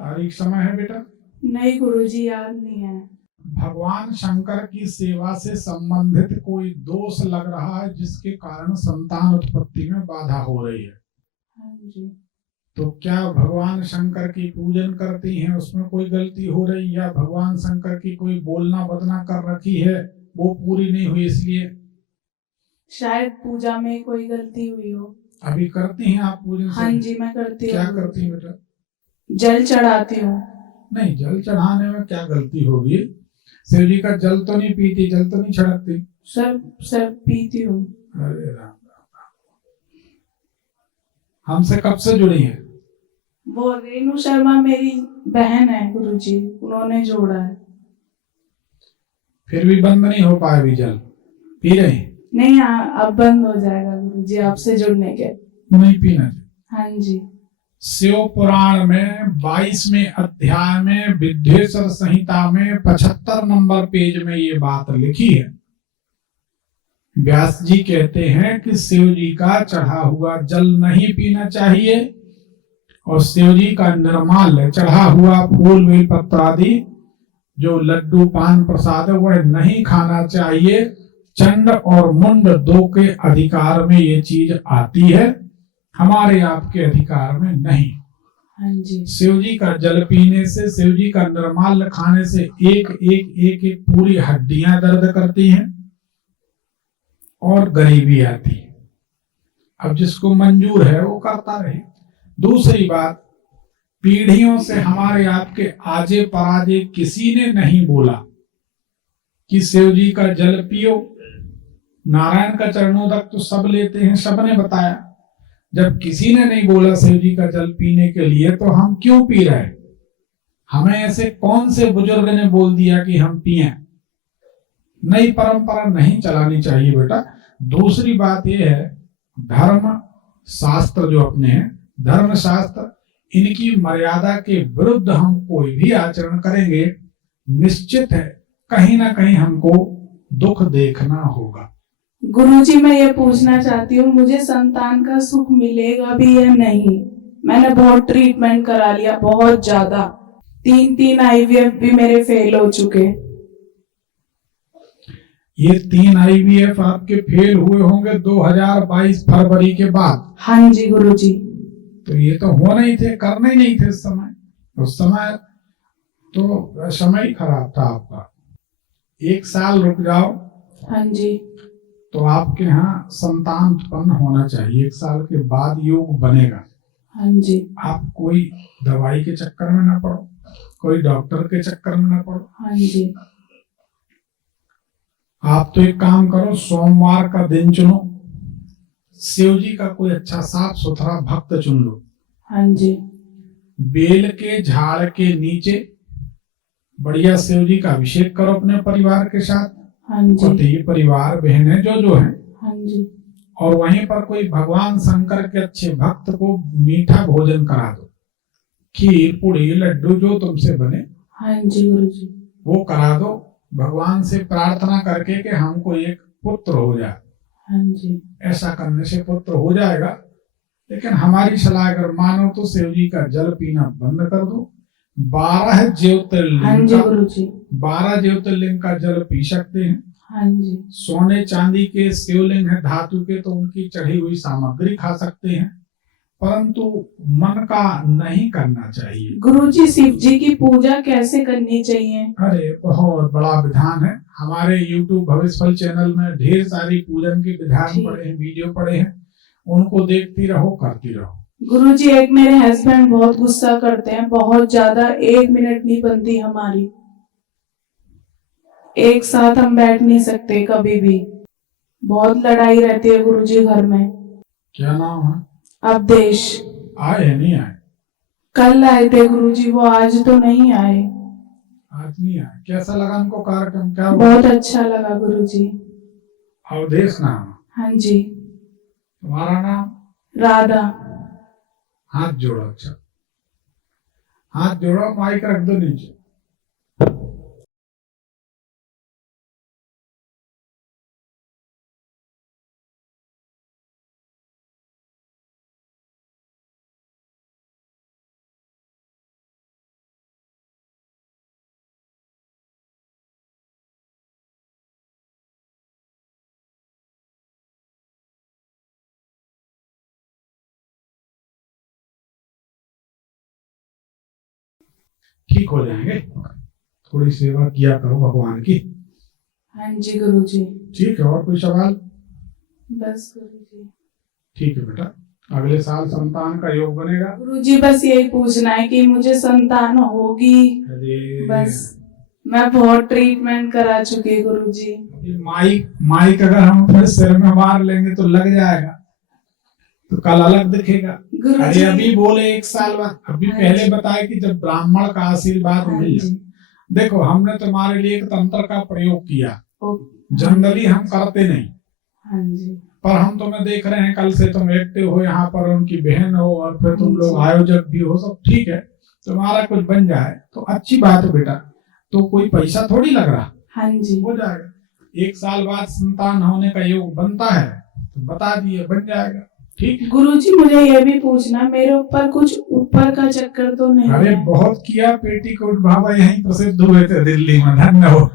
तारीख समय है बेटा? नहीं गुरुजी, याद नहीं है। भगवान शंकर की सेवा से संबंधित कोई दोष लग रहा है जिसके कारण संतान उत्पत्ति में बाधा हो रही है। हाँ जी। तो क्या भगवान शंकर की पूजन करती हैं उसमें कोई गलती हो रही, या भगवान शंकर की कोई बोलना बदना कर रखी है वो पूरी नहीं हुई इसलिए? शायद पूजा में कोई गलती हुई हो। अभी करती हैं आप पूजन? हाँ जी, मैं करती हूँ। क्या करती हैं बेटा? जल चढ़ाती हूँ। नहीं, जल चढ़ाने में क्या गलती होगी? शिव जी का जल तो नहीं पीती, जल तो नहीं छिड़कती? सर पीती हूँ। अरे राम राम। हमसे कब से जुड़ी है? वो रेणु शर्मा मेरी बहन है गुरुजी, उन्होंने जोड़ा है। फिर भी बंद नहीं हो पाया अभी जल पी रहे हैं? नहीं, अब बंद हो जाएगा गुरुजी आपसे जुड़ने के। नहीं पीना चाहिए। हाँ जी। शिव पुराण में 22वें अध्याय में विद्वेश्वर संहिता में 75 नंबर पेज में ये बात लिखी है। व्यास जी कहते हैं कि शिव जी का चढ़ा हुआ जल नहीं पीना चाहिए और शिव जी का निर्माल्य चढ़ा हुआ फूल बेल पत्र आदि जो लड्डू पान प्रसाद है वह नहीं खाना चाहिए। चंड और मुंड दो के अधिकार में ये चीज आती है, हमारे आपके अधिकार में नहीं। हाँ जी। शिव जी का जल पीने से, शिव जी का निर्माल्य खाने से एक पूरी हड्डियां दर्द करती हैं और गरीबी आती है। अब जिसको मंजूर है वो करता रहे। दूसरी बात, पीढ़ियों से हमारे आपके आजे पराजे किसी ने नहीं बोला कि शिव जी का जल पियो। नारायण का चरणोदक तो सब लेते हैं, सबने बताया। जब किसी ने नहीं बोला शिव जी का जल पीने के लिए तो हम क्यों पी रहे? हमें ऐसे कौन से बुजुर्ग ने बोल दिया कि हम पिए? नई परंपरा नहीं चलानी चाहिए बेटा। दूसरी बात यह है, धर्म शास्त्र जो अपने हैं, धर्म शास्त्र, इनकी मर्यादा के विरुद्ध हम कोई भी आचरण करेंगे निश्चित है कहीं ना कहीं हमको दुख देखना होगा। गुरुजी, मैं ये पूछना चाहती हूँ, मुझे संतान का सुख मिलेगा भी या नहीं? मैंने बहुत ट्रीटमेंट करा लिया, बहुत ज्यादा। 3 आईवीएफ भी मेरे फेल हो चुके। ये 3 आईवीएफ आपके फेल हुए होंगे 2022 फरवरी के बाद? हाँ जी गुरुजी। तो ये तो होना ही थे, करना ही नहीं थे उस समय। उस समय तो समय ही खराब था आपका। 1 साल रुक जाओ। हाँ जी। तो आपके यहाँ संतान उत्पन्न होना चाहिए। 1 साल के बाद योग बनेगा। हाँ जी। आप कोई दवाई के चक्कर में ना पड़ो, कोई डॉक्टर के चक्कर में ना पड़ो। हाँ जी। आप तो एक काम करो, सोमवार का दिन चुनो, शिव जी का कोई अच्छा साफ सुथरा भक्त चुन लो। हाँ जी। बेल के झाड़ के नीचे बढ़िया शिव जी का अभिषेक करो अपने परिवार के साथ। हाँ जी। परिवार बहनें जो है। हाँ जी। और वहीं पर कोई भगवान शंकर के अच्छे भक्त को मीठा भोजन करा दो, खीर पूड़ी लड्डू जो तुमसे बने। हाँ जी गुरुजी। वो करा दो, भगवान से प्रार्थना करके कि हमको एक पुत्र हो जाए। हाँ जी। ऐसा करने से पुत्र हो जाएगा। लेकिन हमारी सलाह अगर मानो तो शिव जी का जल पीना बंद कर दो। 12 ज्योतिर्लिंग हाँ जी गुरुजी। 12 ज्योतिर्लिंग का जल पी सकते हैं। हाँ जी। सोने चांदी के शिवलिंग है धातु के, तो उनकी चढ़ी हुई सामग्री खा सकते हैं, परंतु मन का नहीं करना चाहिए। गुरुजी, शिव जी की पूजा कैसे करनी चाहिए? अरे बहुत बड़ा विधान है। हमारे YouTube भविष्य फल चैनल में ढेर सारी पूजन के विधान पड़े हैं, वीडियो पड़े हैं, उनको देखती रहो, करती रहो। गुरुजी, एक मेरे हस्बैंड बहुत गुस्सा करते हैं, बहुत ज्यादा। 1 मिनट नहीं बनती हमारी, एक साथ हम बैठ नहीं सकते कभी भी। बहुत लड़ाई रहती है गुरुजी घर में। क्या नाम है? अवधेश। आए नहीं आए? कल आए थे गुरुजी, वो आज तो नहीं आए। आज नहीं आए। कैसा लगा उनको कार्यक्रम? क्या बहुत अच्छा लगा गुरुजी। अवधेश नाम? हाँ जी। तुम्हारा नाम? राधा। हाथ जोड़ो। अच्छा, हाथ जोड़ो, माइक रख दो नीचे। ठीक हो जाएंगे। थोड़ी सेवा किया करो भगवान की। हाँ जी गुरुजी। ठीक है, और कोई सवाल? बस गुरुजी। ठीक है बेटा, अगले साल संतान का योग बनेगा। गुरुजी बस यही पूछना है कि मुझे संतान होगी। अरे बस मैं बहुत ट्रीटमेंट करा चुकी गुरुजी। माइक अगर हम अपने सिर में मार लेंगे तो लग जाएगा, तो कल अलग दिखेगा। अरे अभी बोले 1 साल बाद, अभी पहले बताया कि जब ब्राह्मण का आशीर्वाद मिल जाए। देखो हमने तुम्हारे लिए एक तंत्र का प्रयोग किया, जनरली हम करते नहीं। हाँ जी। पर हम तुम्हें देख रहे हैं, कल से तुम एक्टिव हो यहाँ पर, उनकी बहन हो और फिर तुम लोग आयोजक भी हो, सब ठीक है। तुम्हारा कुछ बन जाए तो अच्छी बात है बेटा, तो कोई पैसा थोड़ी लग रहा। हाँ जी। हो जाएगा। 1 साल बाद संतान होने का योग बनता है तो बता दिए, बन जाएगा। ठीक। गुरुजी मुझे ये भी पूछना, मेरे ऊपर कुछ ऊपर का चक्कर तो नहीं? अरे बहुत किया, पेटीकोट बाबा यहीं प्रसिद्ध हुए थे दिल्ली में, धन्य हो।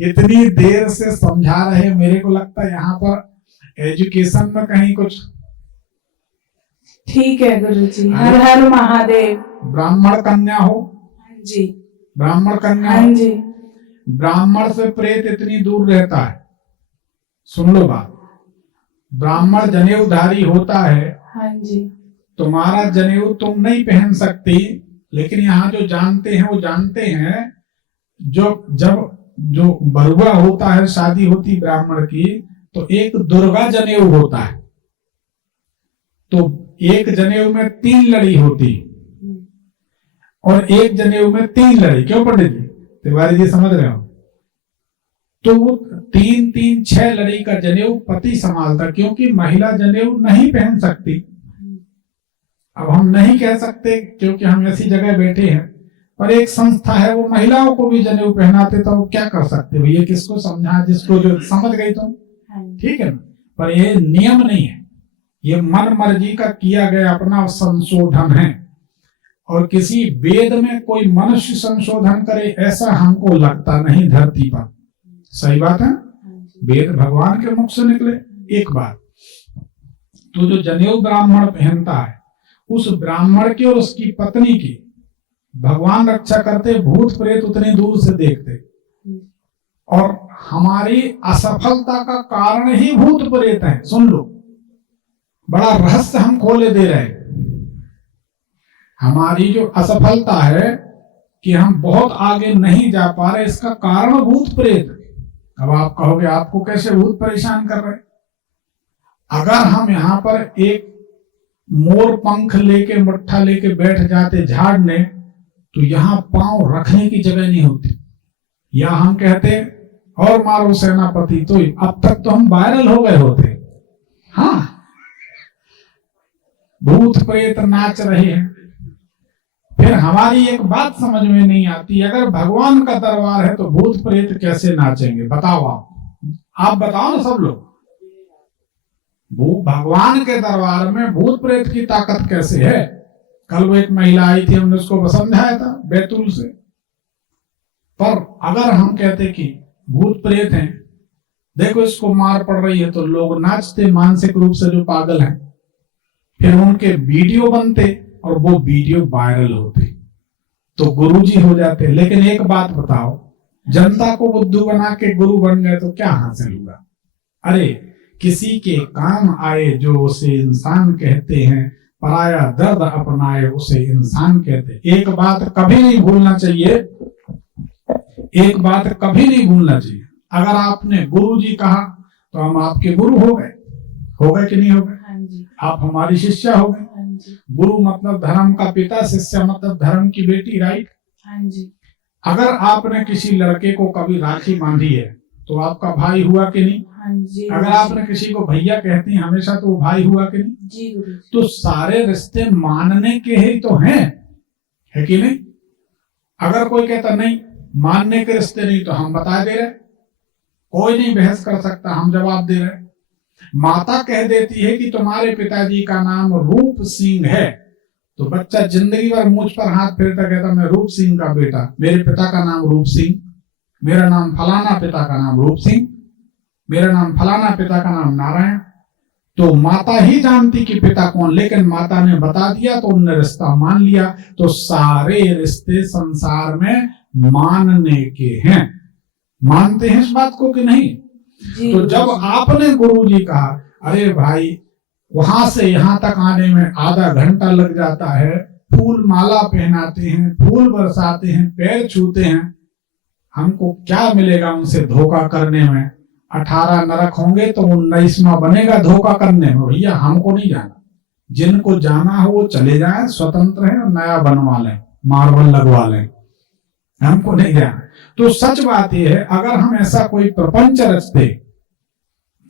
इतनी देर से समझा रहे, मेरे को लगता है यहाँ पर एजुकेशन में कहीं कुछ। ठीक है गुरुजी। हर हर महादेव। ब्राह्मण कन्या हो? हाँ जी। ब्राह्मण कन्या? हाँ जी। ब्राह्मण से प्रेत इतनी दूर रहता है। सुन लो बात, ब्राह्मण जनेऊधारी होता है। हाँ जी। तुम्हारा जनेऊ तुम नहीं पहन सकती, लेकिन यहाँ जो जानते हैं वो जानते हैं। जो बरुआ होता है, शादी होती ब्राह्मण की, तो एक दुर्गा जनेऊ होता है। तो एक जनेऊ में 3 लड़ी होती और एक जनेऊ में 3 लड़ी। क्यों पंडित जी, तिवारी जी समझ रहे हो? तो वो 3-3 6 लड़ी का जनेऊ पति संभालता, क्योंकि महिला जनेऊ नहीं पहन सकती। अब हम नहीं कह सकते क्योंकि हम ऐसी जगह बैठे हैं, पर एक संस्था है वो महिलाओं को भी जनेऊ पहनाते, तो वो क्या कर सकते हो? ये किसको समझा, जिसको जो समझ गई तुम, ठीक है ना। पर ये नियम नहीं है, ये मन मर्जी का किया गया अपना संशोधन है। और किसी वेद में कोई मनुष्य संशोधन करे ऐसा हमको लगता नहीं धरती पर। सही बात है, वेद भगवान के मुख से निकले। एक बात तो जो जनेऊ ब्राह्मण पहनता है, उस ब्राह्मण की और उसकी पत्नी की भगवान रक्षा करते, भूत प्रेत उतनी दूर से देखते। और हमारी असफलता का कारण ही भूत प्रेत है। सुन लो, बड़ा रहस्य हम खोले दे रहे हैं। हमारी जो असफलता है कि हम बहुत आगे नहीं जा पा रहे, इसका कारण भूत प्रेत। अब आप कहोगे आपको कैसे भूत परेशान कर रहे? अगर हम यहाँ पर एक मोर पंख लेके, मुट्ठा लेके बैठ जाते झाड़ने, तो यहाँ पांव रखने की जगह नहीं होती। या हम कहते और मारो सेनापति, तो अब तक तो हम वायरल हो गए होते। हाँ, भूत प्रेत नाच रहे हैं। फिर हमारी एक बात समझ में नहीं आती, अगर भगवान का दरबार है तो भूत प्रेत कैसे नाचेंगे? बताओ आप बताओ ना सब लोग। भगवान के दरबार में भूत प्रेत की ताकत कैसे है? कल वो एक महिला आई थी, हमने उसको समझाया था बैतूल से। पर अगर हम कहते कि भूत प्रेत हैं, देखो इसको मार पड़ रही है, तो लोग नाचते मानसिक रूप से जो पागल हैं। फिर उनके वीडियो बनते और वो वीडियो वायरल होते, तो गुरुजी हो जाते। लेकिन एक बात बताओ, जनता को बुद्धू बना के गुरु बन गए तो क्या हासिल हुआ? अरे किसी के काम आए जो उसे इंसान कहते हैं, पराया दर्द अपनाए उसे इंसान कहते। एक बात कभी नहीं भूलना चाहिए, एक बात कभी नहीं भूलना चाहिए। अगर आपने गुरुजी कहा तो हम आपके गुरु हो गए कि नहीं हो गए? आप हमारी शिष्या हो गए। गुरु मतलब धर्म का पिता, शिष्या मतलब धर्म की बेटी, राइट? हाँ जी। अगर आपने किसी लड़के को कभी राखी बांधी है तो आपका भाई हुआ कि नहीं? हाँ जी। अगर आपने किसी को भैया कहती हैं हमेशा, तो वो भाई हुआ कि नहीं? जी गुरु। तो सारे रिश्ते मानने के ही तो हैं, है कि नहीं? अगर कोई कहता नहीं मानने के रिश्ते नहीं, तो हम बता दे रहे, कोई नहीं बहस कर सकता, हम जवाब दे रहे। माता कह देती है कि तुम्हारे पिताजी का नाम रूप सिंह है, तो बच्चा जिंदगी भर मुझ पर हाथ फेरता कहता मैं रूप सिंह का बेटा, मेरे पिता का नाम रूप सिंह, मेरा नाम फलाना, पिता का नाम रूप सिंह, मेरा नाम फलाना, पिता का नाम नारायण। तो माता ही जानती कि पिता कौन, लेकिन माता ने बता दिया तो उनने रिश्ता मान लिया। तो सारे रिश्ते संसार में मानने के हैं। मानते हैं इस बात को कि नहीं? जी तो जब आपने गुरुजी कहा अरे भाई वहां से यहां तक आने में आधा घंटा लग जाता है, फूल माला पहनाते हैं, फूल बरसाते हैं, पैर छूते हैं, हमको क्या मिलेगा उनसे धोखा करने में? 18 नरक होंगे तो 19वां बनेगा धोखा करने में। भैया हमको नहीं जाना, जिनको जाना हो वो चले जाएं, स्वतंत्र है, नया बनवा लें, मार्बल लगवा लें, हमको नहीं जाना। तो सच बात यह है, अगर हम ऐसा कोई प्रपंच रचते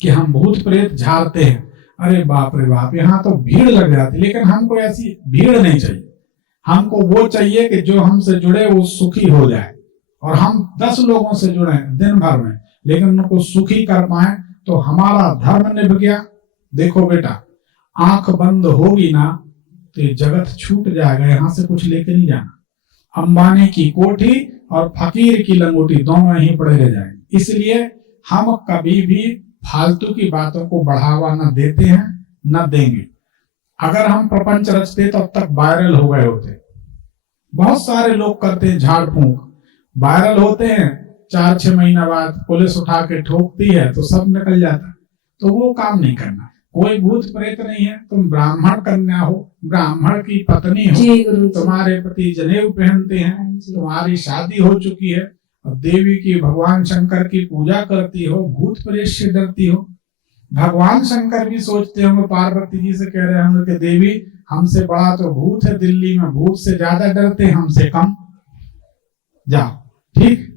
कि हम भूत प्रेत झाड़ते हैं, अरे बाप रे बाप, यहाँ तो भीड़ लग जाती। लेकिन हमको ऐसी भीड़ नहीं चाहिए, हमको वो चाहिए कि जो हमसे जुड़े वो सुखी हो जाए। और हम 10 लोगों से जुड़े दिन भर में, लेकिन उनको सुखी कर पाए तो हमारा धर्म निभ गया। देखो बेटा, आंख बंद होगी ना तो ये जगत छूट जाएगा, यहां से कुछ लेके नहीं जाना। अंबानी की कोठी और फकीर की लंगोटी दोनों यहीं पड़े रह जाएंगे। इसलिए हम कभी भी फालतू की बातों को बढ़ावा न देते हैं, न देंगे। अगर हम प्रपंच रचते तो अब तक वायरल हो गए होते। बहुत सारे लोग करते हैं झाड़ फूंक, वायरल होते हैं, 4-6 महीना बाद पुलिस उठा के ठोकती है तो सब निकल जाता। तो वो काम नहीं करना। कोई भूत प्रेत नहीं है, तुम ब्राह्मण कन्या हो, ब्राह्मण की पत्नी हो, तुम्हारे पति जनेऊ पहनते हैं, तुम्हारी शादी हो चुकी है और देवी की, भगवान शंकर की पूजा करती हो, भूत प्रेत से डरती हो। भगवान शंकर भी सोचते होंगे, पार्वती जी से कह रहे होंगे कि देवी हमसे बड़ा तो भूत है दिल्ली में, भूत से ज्यादा डरते, हमसे कम। जाओ, ठीक।